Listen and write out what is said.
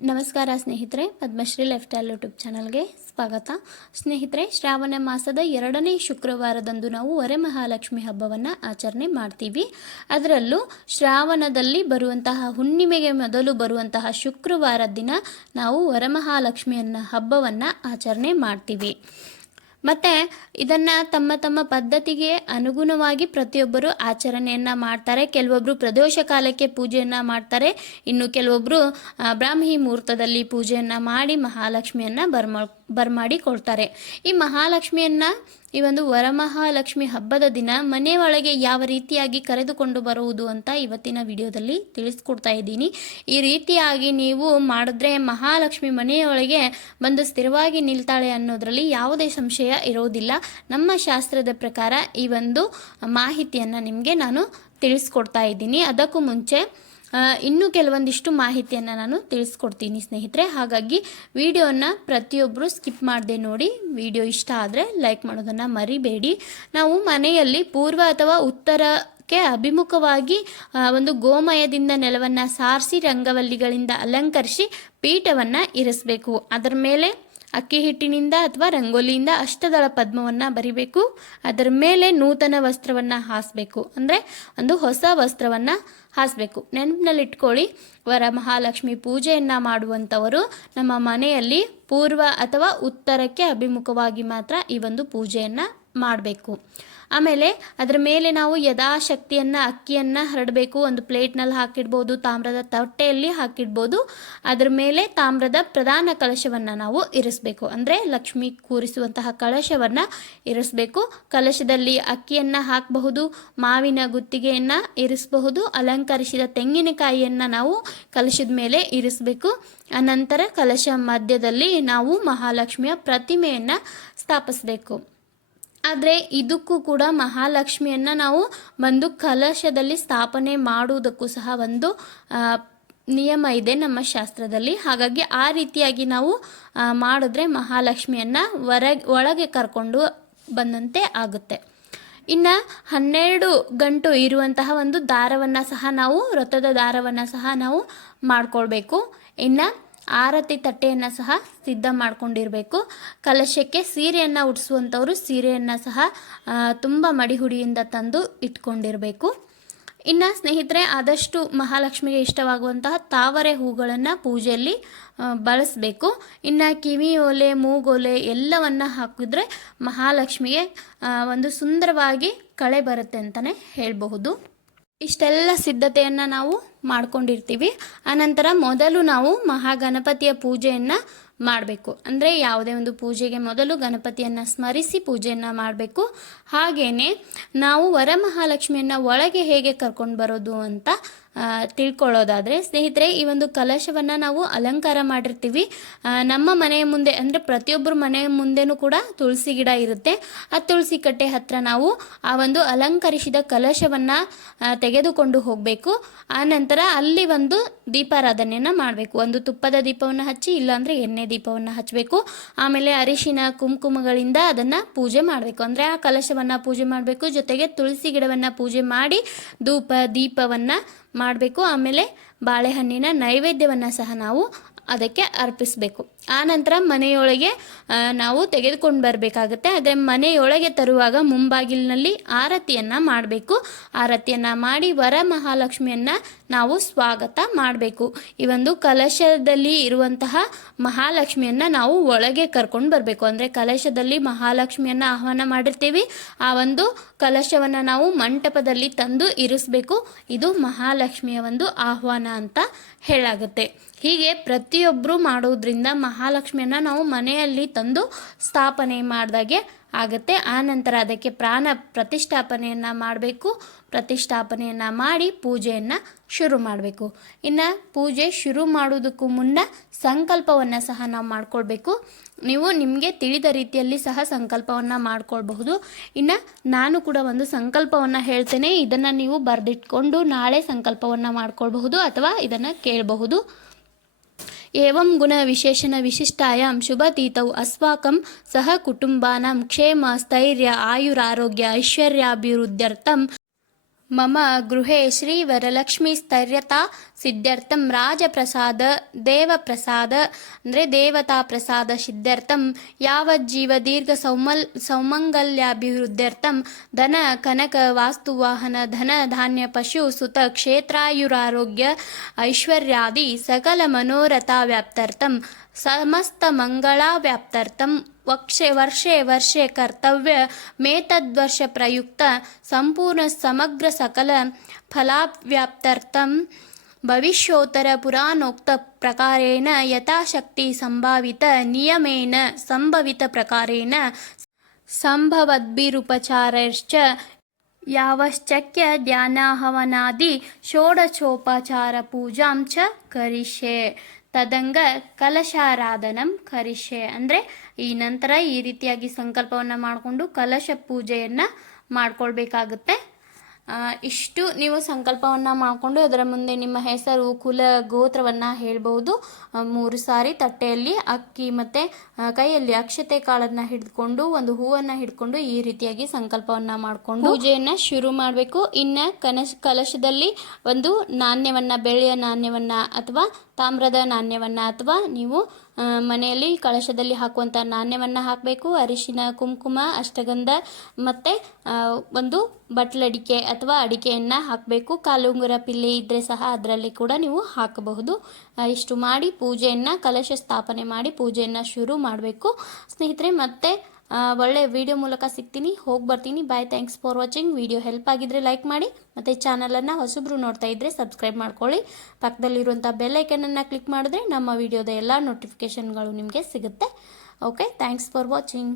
ನಮಸ್ಕಾರ ಸ್ನೇಹಿತರೆ, Padmashri life style YouTube ಚಾನಲ್ಗೆ ಸ್ವಾಗತ. ಸ್ನೇಹಿತರೆ, ಶ್ರಾವಣ ಮಾಸದ ಎರಡನೇ ಶುಕ್ರವಾರದಂದು ನಾವು ವರಮಹಾಲಕ್ಷ್ಮಿ ಹಬ್ಬವನ್ನು ಆಚರಣೆ ಮಾಡ್ತೀವಿ. ಅದರಲ್ಲೂ ಶ್ರಾವಣದಲ್ಲಿ ಬರುವಂತಹ, ಹುಣ್ಣಿಮೆಗೆ ಮೊದಲು ಬರುವಂತಹ ಶುಕ್ರವಾರ ದಿನ ನಾವು ವರಮಹಾಲಕ್ಷ್ಮಿಯನ್ನ ಹಬ್ಬವನ್ನು ಆಚರಣೆ ಮಾಡ್ತೀವಿ. ಮತ್ತು ಇದನ್ನು ತಮ್ಮ ತಮ್ಮ ಪದ್ಧತಿಗೆ ಅನುಗುಣವಾಗಿ ಪ್ರತಿಯೊಬ್ಬರು ಆಚರಣೆಯನ್ನು ಮಾಡ್ತಾರೆ. ಕೆಲವೊಬ್ಬರು ಪ್ರದೋಷ ಕಾಲಕ್ಕೆ ಪೂಜೆಯನ್ನು ಮಾಡ್ತಾರೆ. ಇನ್ನು ಕೆಲವೊಬ್ಬರು ಬ್ರಾಹ್ಮಿ ಮುಹೂರ್ತದಲ್ಲಿ ಪೂಜೆಯನ್ನು ಮಾಡಿ ಮಹಾಲಕ್ಷ್ಮಿಯನ್ನು ಬರ್ಮಾ ಬರ್ಮಾಡಿಕೊಳ್ತಾರೆ ಈ ಮಹಾಲಕ್ಷ್ಮಿಯನ್ನು ಈ ಒಂದು ವರಮಹಾಲಕ್ಷ್ಮಿ ಹಬ್ಬದ ದಿನ ಮನೆ ಒಳಗೆ ಯಾವ ರೀತಿಯಾಗಿ ಕರೆದುಕೊಂಡು ಬರುವುದು ಅಂತ ಇವತ್ತಿನ ವಿಡಿಯೋದಲ್ಲಿ ತಿಳಿಸ್ಕೊಡ್ತಾ ಇದ್ದೀನಿ. ಈ ರೀತಿಯಾಗಿ ನೀವು ಮಾಡಿದ್ರೆ ಮಹಾಲಕ್ಷ್ಮಿ ಮನೆಯೊಳಗೆ ಬಂದು ಸ್ಥಿರವಾಗಿ ನಿಲ್ತಾಳೆ ಅನ್ನೋದರಲ್ಲಿ ಯಾವುದೇ ಸಂಶಯ ಇರೋದಿಲ್ಲ. ನಮ್ಮ ಶಾಸ್ತ್ರದ ಪ್ರಕಾರ ಈ ಒಂದು ಮಾಹಿತಿಯನ್ನು ನಿಮಗೆ ನಾನು ತಿಳಿಸ್ಕೊಡ್ತಾ ಇದ್ದೀನಿ. ಅದಕ್ಕೂ ಮುಂಚೆ ಇನ್ನೂ ಕೆಲವೊಂದಿಷ್ಟು ಮಾಹಿತಿಯನ್ನು ನಾನು ತಿಳಿಸ್ಕೊಡ್ತೀನಿ ಸ್ನೇಹಿತರೆ. ಹಾಗಾಗಿ ವಿಡಿಯೋನ ಪ್ರತಿಯೊಬ್ಬರು ಸ್ಕಿಪ್ ಮಾಡದೆ ನೋಡಿ. ವಿಡಿಯೋ ಇಷ್ಟ ಆದರೆ ಲೈಕ್ ಮಾಡೋದನ್ನು ಮರಿಬೇಡಿ. ನಾವು ಮನೆಯಲ್ಲಿ ಪೂರ್ವ ಅಥವಾ ಉತ್ತರಕ್ಕೆ ಅಭಿಮುಖವಾಗಿ ಒಂದು ಗೋಮಯದಿಂದ ನೆಲವನ್ನು ಸಾರಿಸಿ, ರಂಗವಲ್ಲಿಗಳಿಂದ ಅಲಂಕರಿಸಿ ಪೀಠವನ್ನು ಇರಿಸಬೇಕು. ಅದರ ಮೇಲೆ ಅಕ್ಕಿ ಹಿಟ್ಟಿನಿಂದ ಅಥವಾ ರಂಗೋಲಿಯಿಂದ ಅಷ್ಟದಳ ಪದ್ಮವನ್ನು ಬರಿಬೇಕು. ಅದರ ಮೇಲೆ ನೂತನ ವಸ್ತ್ರವನ್ನು ಹಾಸಬೇಕು. ಅಂದರೆ ಒಂದು ಹೊಸ ವಸ್ತ್ರವನ್ನು ಹಾಸಬೇಕು. ನೆನಪಿನಲ್ಲಿಟ್ಕೊಳ್ಳಿ, ವರ ಮಹಾಲಕ್ಷ್ಮಿ ಪೂಜೆಯನ್ನು ಮಾಡುವಂಥವರು ನಮ್ಮ ಮನೆಯಲ್ಲಿ ಪೂರ್ವ ಅಥವಾ ಉತ್ತರಕ್ಕೆ ಅಭಿಮುಖವಾಗಿ ಮಾತ್ರ ಈ ಒಂದು ಪೂಜೆಯನ್ನು ಮಾಡಬೇಕು. ಆಮೇಲೆ ಅದರ ಮೇಲೆ ನಾವು ಯಥಾಶಕ್ತಿಯನ್ನು, ಅಕ್ಕಿಯನ್ನು ಹರಡಬೇಕು. ಒಂದು ಪ್ಲೇಟ್ನಲ್ಲಿ ಹಾಕಿಡ್ಬೋದು, ತಾಮ್ರದ ತಟ್ಟೆಯಲ್ಲಿ ಹಾಕಿಡ್ಬೋದು. ಅದರ ಮೇಲೆ ತಾಮ್ರದ ಪ್ರಧಾನ ಕಲಶವನ್ನು ನಾವು ಇರಿಸಬೇಕು. ಅಂದರೆ ಲಕ್ಷ್ಮಿ ಕೂರಿಸುವಂತಹ ಕಲಶವನ್ನು ಇರಿಸಬೇಕು. ಕಲಶದಲ್ಲಿ ಅಕ್ಕಿಯನ್ನು ಹಾಕಬಹುದು, ಮಾವಿನ ಗುತ್ತಿಗೆಯನ್ನು ಇರಿಸಬಹುದು, ಅಲಂಕರಿಸಿದ ತೆಂಗಿನಕಾಯಿಯನ್ನು ನಾವು ಕಲಶದ ಮೇಲೆ ಇರಿಸಬೇಕು. ಅನಂತರ ಕಲಶ ಮಧ್ಯದಲ್ಲಿ ನಾವು ಮಹಾಲಕ್ಷ್ಮಿಯ ಪ್ರತಿಮೆಯನ್ನು ಸ್ಥಾಪಿಸಬೇಕು. ಆದರೆ ಇದಕ್ಕೂ ಕೂಡ ಮಹಾಲಕ್ಷ್ಮಿಯನ್ನು ನಾವು ಒಂದು ಕಲಶದಲ್ಲಿ ಸ್ಥಾಪನೆ ಮಾಡುವುದಕ್ಕೂ ಸಹ ಒಂದು ನಿಯಮ ಇದೆ ನಮ್ಮ ಶಾಸ್ತ್ರದಲ್ಲಿ. ಹಾಗಾಗಿ ಆ ರೀತಿಯಾಗಿ ನಾವು ಮಾಡಿದ್ರೆ ಮಹಾಲಕ್ಷ್ಮಿಯನ್ನು ಹೊರ ಒಳಗೆ ಕರ್ಕೊಂಡು ಬಂದಂತೆ ಆಗುತ್ತೆ. ಇನ್ನು ಹನ್ನೆರಡು ಗಂಟು ಇರುವಂತಹ ಒಂದು ದಾರವನ್ನು ಸಹ ನಾವು ವ್ರತದ ದಾರವನ್ನು ಸಹ ನಾವು ಮಾಡ್ಕೊಳ್ಬೇಕು. ಇನ್ನು ಆರತಿ ತಟ್ಟೆಯನ್ನು ಸಹ ಸಿದ್ಧ ಮಾಡ್ಕೊಂಡಿರಬೇಕು. ಕಲಶಕ್ಕೆ ಸೀರೆಯನ್ನು ಉಡಿಸುವಂಥವ್ರು ಸೀರೆಯನ್ನು ಸಹ ತುಂಬ ಮಡಿಹುಡಿಯಿಂದ ತಂದು ಇಟ್ಕೊಂಡಿರಬೇಕು. ಇನ್ನು ಸ್ನೇಹಿತರೆ, ಆದಷ್ಟು ಮಹಾಲಕ್ಷ್ಮಿಗೆ ಇಷ್ಟವಾಗುವಂತಹ ತಾವರೆ ಹೂಗಳನ್ನು ಪೂಜೆಯಲ್ಲಿ ಬಳಸಬೇಕು. ಇನ್ನು ಕಿವಿ ಓಲೆ ಮೂಗೋಲೆ ಎಲ್ಲವನ್ನು ಹಾಕಿದ್ರೆ ಮಹಾಲಕ್ಷ್ಮಿಗೆ ಒಂದು ಸುಂದರವಾಗಿ ಕಳೆ ಬರುತ್ತೆ ಅಂತಲೇ ಹೇಳಬಹುದು. ಇಷ್ಟೆಲ್ಲ ಸಿದ್ಧತೆಯನ್ನು ನಾವು ಮಾಡ್ಕೊಂಡಿರ್ತೀವಿ. ಆನಂತರ ಮೊದಲು ನಾವು ಮಹಾಗಣಪತಿಯ ಪೂಜೆಯನ್ನು ಮಾಡಬೇಕು. ಅಂದರೆ ಯಾವುದೇ ಒಂದು ಪೂಜೆಗೆ ಮೊದಲು ಗಣಪತಿಯನ್ನು ಸ್ಮರಿಸಿ ಪೂಜೆಯನ್ನು ಮಾಡಬೇಕು. ಹಾಗೆಯೇ ನಾವು ವರಮಹಾಲಕ್ಷ್ಮಿಯನ್ನು ಒಳಗೆ ಹೇಗೆ ಕರ್ಕೊಂಡು ಬರೋದು ಅಂತ ತಿಳ್ಕೊಳ್ಳೋದಾದರೆ, ಸ್ನೇಹಿತರೆ, ಈ ಒಂದು ಕಲಶವನ್ನು ನಾವು ಅಲಂಕಾರ ಮಾಡಿರ್ತೀವಿ. ನಮ್ಮ ಮನೆಯ ಮುಂದೆ, ಅಂದರೆ ಪ್ರತಿಯೊಬ್ಬರ ಮನೆಯ ಮುಂದೆನೂ ಕೂಡ ತುಳಸಿ ಗಿಡ ಇರುತ್ತೆ. ಆ ತುಳಸಿ ಕಟ್ಟೆ ಹತ್ರ ನಾವು ಆ ಒಂದು ಅಲಂಕರಿಸಿದ ಕಲಶವನ್ನು ತೆಗೆದುಕೊಂಡು ಹೋಗಬೇಕು. ಆ ನಂತರ ಅಲ್ಲಿ ಒಂದು ದೀಪಾರಾಧನೆಯನ್ನು ಮಾಡಬೇಕು. ಒಂದು ತುಪ್ಪದ ದೀಪವನ್ನು ಹಚ್ಚಿ, ಇಲ್ಲಾಂದರೆ ಎಣ್ಣೆ ದೀಪವನ್ನು ಹಚ್ಚಬೇಕು. ಆಮೇಲೆ ಅರಿಶಿನ, ಕುಂಕುಮಗಳಿಂದ ಅದನ್ನು ಪೂಜೆ ಮಾಡಬೇಕು. ಅಂದರೆ ಆ ಕಲಶವನ್ನು ಪೂಜೆ ಮಾಡಬೇಕು. ಜೊತೆಗೆ ತುಳಸಿ ಗಿಡವನ್ನು ಪೂಜೆ ಮಾಡಿ, ಧೂಪ, ದೀಪವನ್ನು ಮಾಡಬೇಕು. ಆಮೇಲೆ ಬಾಳೆಹಣ್ಣಿನ ನೈವೇದ್ಯವನ್ನು ಸಹ ನಾವು ಅದಕ್ಕೆ ಅರ್ಪಿಸಬೇಕು. ಆನಂತರ ಮನೆಯೊಳಗೆ ನಾವು ತೆಗೆದುಕೊಂಡು ಬರಬೇಕಾಗುತ್ತೆ. ಅದೇ ಮನೆಯೊಳಗೆ ತರುವಾಗ ಮುಂಬಾಗಿಲಿನಲ್ಲಿ ಆರತಿಯನ್ನು ಮಾಡಬೇಕು. ಆರತಿಯನ್ನು ಮಾಡಿ ವರ ಮಹಾಲಕ್ಷ್ಮಿಯನ್ನು ನಾವು ಸ್ವಾಗತ ಮಾಡಬೇಕು. ಈ ಒಂದು ಕಲಶದಲ್ಲಿ ಇರುವಂತಹ ಮಹಾಲಕ್ಷ್ಮಿಯನ್ನು ನಾವು ಒಳಗೆ ಕರ್ಕೊಂಡು ಬರಬೇಕು. ಅಂದರೆ ಕಲಶದಲ್ಲಿ ಮಹಾಲಕ್ಷ್ಮಿಯನ್ನು ಆಹ್ವಾನ ಮಾಡಿರ್ತೀವಿ. ಆ ಒಂದು ಕಲಶವನ್ನು ನಾವು ಮಂಟಪದಲ್ಲಿ ತಂದು ಇರಿಸಬೇಕು. ಇದು ಮಹಾಲಕ್ಷ್ಮಿಯ ಒಂದು ಆಹ್ವಾನ ಅಂತ ಹೇಳಾಗುತ್ತೆ. ಹೀಗೆ ಪ್ರತಿಯೊಬ್ಬರು ಮಾಡೋದ್ರಿಂದ ಮಹಾಲಕ್ಷ್ಮಿಯನ್ನು ನಾವು ಮನೆಯಲ್ಲಿ ತಂದು ಸ್ಥಾಪನೆ ಮಾಡಿದಾಗೆ ಆಗುತ್ತೆ. ಆ ನಂತರ ಅದಕ್ಕೆ ಪ್ರಾಣ ಪ್ರತಿಷ್ಠಾಪನೆಯನ್ನು ಮಾಡಬೇಕು. ಪ್ರತಿಷ್ಠಾಪನೆಯನ್ನು ಮಾಡಿ ಪೂಜೆಯನ್ನು ಶುರು ಮಾಡಬೇಕು. ಇನ್ನು ಪೂಜೆ ಶುರು ಮಾಡುವುದಕ್ಕೂ ಮುನ್ನ ಸಂಕಲ್ಪವನ್ನು ಸಹ ನಾವು ಮಾಡಿಕೊಳ್ಬೇಕು. ನೀವು ನಿಮಗೆ ತಿಳಿದ ರೀತಿಯಲ್ಲಿ ಸಹ ಸಂಕಲ್ಪವನ್ನು ಮಾಡಿಕೊಳ್ಬಹುದು. ಇನ್ನು ನಾನು ಕೂಡ ಒಂದು ಸಂಕಲ್ಪವನ್ನು ಹೇಳ್ತೇನೆ. ಇದನ್ನು ನೀವು ಬರೆದಿಟ್ಕೊಂಡು ನಾಳೆ ಸಂಕಲ್ಪವನ್ನು ಮಾಡಿಕೊಳ್ಬಹುದು ಅಥವಾ ಇದನ್ನು ಕೇಳಬಹುದು. एवं गुणविशेषणविशिष्टायां शुभतीतौ अस्माकं सहकुटुम्बानां क्षेमस्थैर्य आयुरारोग्य ऐश्वर्याभिवृद्ध्यर्थं ಕ್ಷೇಮ ಸ್ಥೈರ್ಯ ಆಯುರಾರೋಗ್ಯ ಐಶ್ವರ್ಯಾಭಿವೃದ್ಧ್ಯರ್ಥಂ ಮಮ ಗೃಹೆ ಶ್ರೀ ವರಲಕ್ಷ್ಮೀ ಸ್ಥೈರ್ಯತಾ ಸಿದ್ಧಾರ್ಥಂ ರಾಜಪ್ರಸಾದ ದೇವಪ್ರಸಾದ ಅಂದರೆ ದೇವತಾ ಪ್ರಸಾದ ಸಿದ್ಧಾರ್ಥಂ ಯಾವಜ್ಜೀವ ದೀರ್ಘ ಸೌಮಲ್ ಸೌಮಂಗಲ್ಯಾಭಿವೃದ್ಧ್ಯರ್ಥಂ ಧನ ಕನಕ ವಾಸ್ತುವಾಹನ ಧನ ಧಾನ್ಯ ಪಶು ಸುತ ಕ್ಷೇತ್ರಾಯುರಾರೋಗ್ಯ ಐಶ್ವರ್ಯಾದಿ ಸಕಲ ಸಮಸ್ತ ಮಂಗಳಾ ವಕ್ಷೆ ವರ್ಷೆ ವರ್ಷೆ ಕರ್ತವ್ಯ ಮೇತದ್ವರ್ಷ ಪ್ರಯುಕ್ತ ಸಂಪೂರ್ಣ ಸಮಗ್ರ ಸಕಲ ಫಲಾವ್ಯಾಪ್ತರ್ಥಂ ಭವಿಷ್ಯೋತ್ತರ ಪುರಾಣೋಕ್ತ ಪ್ರಕಾರೇಣ ಯಥಾಶಕ್ತಿ ಸಂಭಾವಿತ ನಿಯಮೇನ ಸಂಭವಿತ ಪ್ರಕಾರೇಣ ಸಂಭವದ್ಭಿರುಪಚಾರಶ್ಚ ಯಾವಶ್ಚಕ್ಯ ಧ್ಯಾನಾಹವನಾದಿ ಷೋಡಶೋಪಚಾರ ಪೂಜಾಂ ಚ ಕರಿಷ್ಯೆ. ತದಂಗ ಕಲಶಾರಾಧನಂ ಕರಿಷೆ. ಅಂದರೆ ಈ ನಂತರ ಈ ರೀತಿಯಾಗಿ ಸಂಕಲ್ಪವನ್ನು ಮಾಡಿಕೊಂಡು ಕಲಶ ಪೂಜೆಯನ್ನು ಮಾಡ್ಕೊಳ್ಬೇಕಾಗುತ್ತೆ. ಇಷ್ಟು ನೀವು ಸಂಕಲ್ಪವನ್ನು ಮಾಡಿಕೊಂಡು ಅದರ ಮುಂದೆ ನಿಮ್ಮ ಹೆಸರು, ಕುಲ, ಗೋತ್ರವನ್ನು ಹೇಳ್ಬೋದು ಮೂರು ಸಾರಿ ತಟ್ಟೆಯಲ್ಲಿ, ಅಕ್ಕಿ ಮತ್ತು ಕೈಯಲ್ಲಿ ಅಕ್ಷತೆ ಕಾಳನ್ನು ಹಿಡಿದುಕೊಂಡು ಒಂದು ಹೂವನ್ನು ಹಿಡ್ಕೊಂಡು ಈ ರೀತಿಯಾಗಿ ಸಂಕಲ್ಪವನ್ನು ಮಾಡಿಕೊಂಡು ಪೂಜೆಯನ್ನು ಶುರು ಮಾಡಬೇಕು. ಇನ್ನು ಕನಶ ಕಲಶದಲ್ಲಿ ಒಂದು ನಾಣ್ಯವನ್ನು ಬೆಳೆಯ ನಾಣ್ಯವನ್ನು ಅಥವಾ ತಾಮ್ರದ ನಾಣ್ಯವನ್ನು ಅಥವಾ ನೀವು ಮನೆಯಲ್ಲಿ ಕಳಶದಲ್ಲಿ ಹಾಕುವಂಥ ನಾಣ್ಯವನ್ನು ಹಾಕಬೇಕು. ಅರಿಶಿನ, ಕುಂಕುಮ, ಅಷ್ಟಗಂಧ ಮತ್ತು ಒಂದು ಬಟ್ಲಡಿಕೆ ಅಥವಾ ಅಡಿಕೆಯನ್ನು ಹಾಕಬೇಕು. ಕಾಲುಂಗುರ ಪಿಲ್ಲೆ ಇದ್ದರೆ ಸಹ ಅದರಲ್ಲಿ ಕೂಡ ನೀವು ಹಾಕಬಹುದು. ಇಷ್ಟು ಮಾಡಿ ಪೂಜೆಯನ್ನು, ಕಲಶ ಸ್ಥಾಪನೆ ಮಾಡಿ ಪೂಜೆಯನ್ನು ಶುರು ಮಾಡಬೇಕು. ಸ್ನೇಹಿತರೆ, ಮತ್ತೆ ಒಳ್ಳೆ ವಿಡಿಯೋ ಮೂಲಕ ಸಿಗ್ತೀನಿ. ಹೋಗಿ ಬರ್ತೀನಿ. Bye thanks for watching video help ಆಗಿದ್ರೆ ಲೈಕ್ ಮಾಡಿ. ಮತ್ತು ಚಾನಲನ್ನು ಹೊಸಬ್ರು ನೋಡ್ತಾ ಇದ್ದರೆ ಸಬ್ಸ್ಕ್ರೈಬ್ ಮಾಡ್ಕೊಳ್ಳಿ. ಪಕ್ಕದಲ್ಲಿರುವಂಥ ಬೆಲ್ಲೈಕನನ್ನು ಕ್ಲಿಕ್ ಮಾಡಿದ್ರೆ ನಮ್ಮ ವಿಡಿಯೋದ ಎಲ್ಲ ನೋಟಿಫಿಕೇಷನ್ಗಳು ನಿಮಗೆ ಸಿಗುತ್ತೆ. Okay thanks for watching